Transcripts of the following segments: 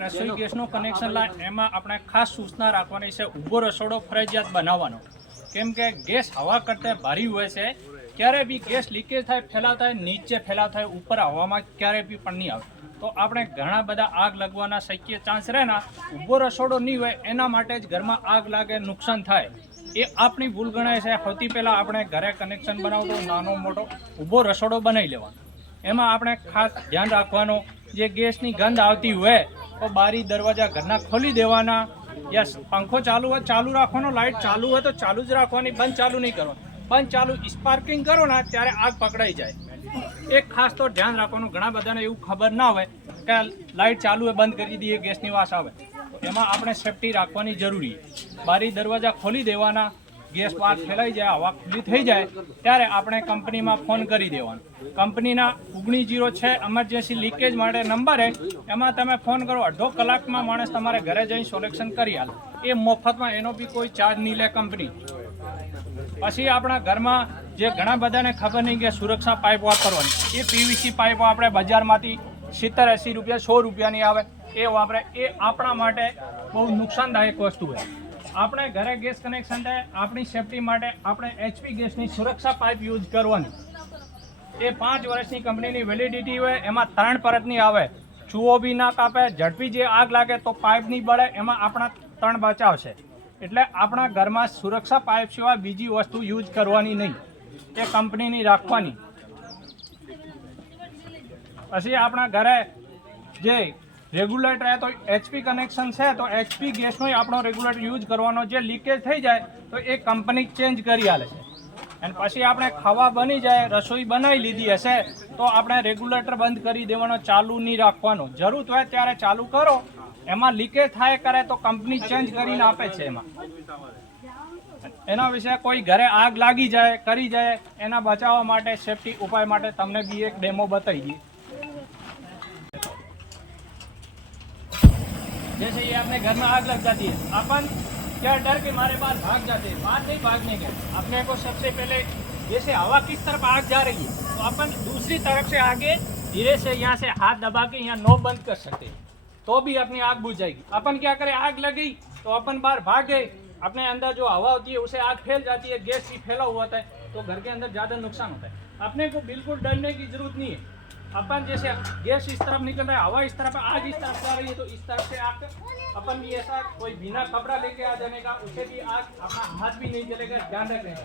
રસોઈ ગેસનું કનેક્શન લાય એમાં આપણે ખાસ સૂચના રાખવાની છે, ઊભો રસોડો ફરજિયાત બનાવવાનો, કેમ કે ગેસ હવા કરતાં ભારી હોય છે. ક્યારે બી ગેસ લીકેજ થાય, ફેલાવ થાય, નીચે ફેલાવ થાય, ઉપર હવામાં ક્યારે બી પણ નહીં આવે. તો આપણે ઘણા બધા આગ લાગવાના શક્ય ચાન્સ રહે ને. ઊભો રસોડો નહીં હોય એના માટે જ ઘરમાં આગ લાગે, નુકસાન થાય, એ આપણી ભૂલ ગણાય છે. સૌથી પહેલાં આપણે ઘરે કનેક્શન બનાવતો નાનો મોટો ઊભો રસોડો બનાવી લેવાનો. એમાં આપણે ખાસ ધ્યાન રાખવાનું, જે ગેસની ગંધ આવતી હોય તો બારી દરવાજા ઘરના ખોલી દેવાના. યસ, પંખો ચાલુ હોય ચાલુ રાખવાનો, લાઇટ ચાલુ હોય તો ચાલુ જ રાખવાની, બંધ ચાલુ નહીં કરવાનું. બંધ ચાલુ સ્પાર્કિંગ કરો ને ત્યારે આગ પકડાઈ જાય. એક ખાસ તો ધ્યાન રાખવાનું, ઘણા બધાને એવું ખબર ના હોય કે લાઇટ ચાલુ હોય બંધ કરી દઈએ ગેસની વાસ આવે, તો એમાં આપણે સેફટી રાખવાની જરૂરી. બારી દરવાજા ખોલી દેવાના, ગેસ બહાર ફેલાઈ જાય, હવા ખુલ્લી થઈ જાય ત્યારે આપણે કંપનીમાં ફોન કરી દેવાનો. કંપનીના 1906 એમરજન્સી લીકેજ માટે નંબર છે, એમાં તમે ફોન કરો, અડધો કલાકમાં માણસ તમારે ઘરે જઈને સોલ્યુશન કરી આલે. એ મફતમાં, એનો બી કોઈ ચાર્જ નહીં લે કંપની. પછી આપણા ઘરમાં જે ઘણા બધાને ખબર નહીં કે સુરક્ષા પાઇપ વાપરવાની, એ પીવીસી પાઇપો આપણે બજારમાંથી 70-80 રૂપિયા 100 રૂપિયાની આવે, એ વાપરે. એ આપણા માટે બહુ નુકસાનદાયક વસ્તુ છે. આપણે ઘરે ગેસ કનેક્શન થાય, આપણી સેફટી માટે આપણે HP ગેસની સુરક્ષા પાઇપ યુઝ કરવાની. એ 5 વર્ષની કંપનીની વેલિડિટી હોય, એમાં 3 પરતની આવે, ચૂહો બી ના કાપે, ઝડપી જે આગ લાગે તો પાઇપ નહીં બળે, એમાં આપણા 3 બચાવ છે. એટલે આપણા ઘરમાં સુરક્ષા પાઇપ સિવાય બીજી વસ્તુ યુઝ કરવાની નહીં, એ કંપનીની રાખવાની. પછી આપણા ઘરે જે રેગ્યુલેટર છે તો HP કનેક્શન છે તો HP ગેસનો આપણો રેગ્યુલેટર યુઝ કરવાનો. જે લીકેજ થઈ જાય તો એ કંપની ચેન્જ કરી આલે છે. અને પછી આપણે ખાવા બની જાય, રસોઈ બનાવી લીધી હશે તો આપણે રેગ્યુલેટર બંધ કરી દેવાનો, ચાલુ નહીં રાખવાનો. જરૂર હોય ત્યારે ચાલુ કરો, એમાં લીકેજ થાય કરે તો કંપની ચેન્જ કરીને આપે છે. એમાં એના વિશે કોઈ ઘરે આગ લાગી જાય, કરી જાય, એના બચાવવા માટે સેફટી ઉપાય માટે તમને બી એક ડેમો બતાવી દઈએ. जैसे ये अपने घर में आग लग जाती है, अपन क्या डर के मारे बाहर भाग जाते हैं, बाहर नहीं भागने के. अपने को सबसे पहले जैसे हवा किस तरफ आग जा रही है तो अपन दूसरी तरफ से आगे धीरे से यहाँ से हाथ दबा के यहाँ नॉब बंद कर सकते हैं, तो भी अपनी आग बुझ जाएगी. अपन क्या करें, आग लगी तो अपन बाहर भाग गए, अपने अंदर जो हवा होती है उसे आग फैल जाती है, गैस भी फैला हुआ होता है तो घर के अंदर ज़्यादा नुकसान होता है. अपने को बिल्कुल डरने की जरूरत नहीं है. अपन जैसे गैस इस तरफ निकल रहा है, हवा इस तरफ, आग इस तरफ जा रही है तो इस तरफ से आग अपन भी ऐसा कोई बिना कपड़ा लेके आ जाने का, उसे भी आग अपना हाथ भी नहीं जलेगा, ध्यान रखेगा.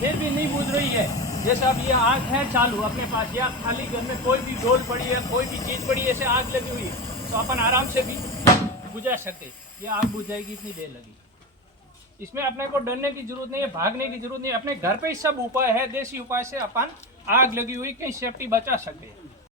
फिर भी नहीं बुझ रही है, जैसे अब ये आग है चालू अपने पास, या खाली घर में कोई भी डोल पड़ी है, कोई भी चीज़ पड़ी है, ऐसे आग लगी हुई है तो अपन आराम से भी बुझा सकते. ये आग बुझ जाएगी, इतनी देर लगी. इसमें अपने को डरने की जरूरत नहीं है, भागने की जरूरत नहीं है. अपने घर पे ही सब उपाय है, देसी उपाय से अपन आग लगी हुई कहीं सेफ्टी बचा सकते हैं.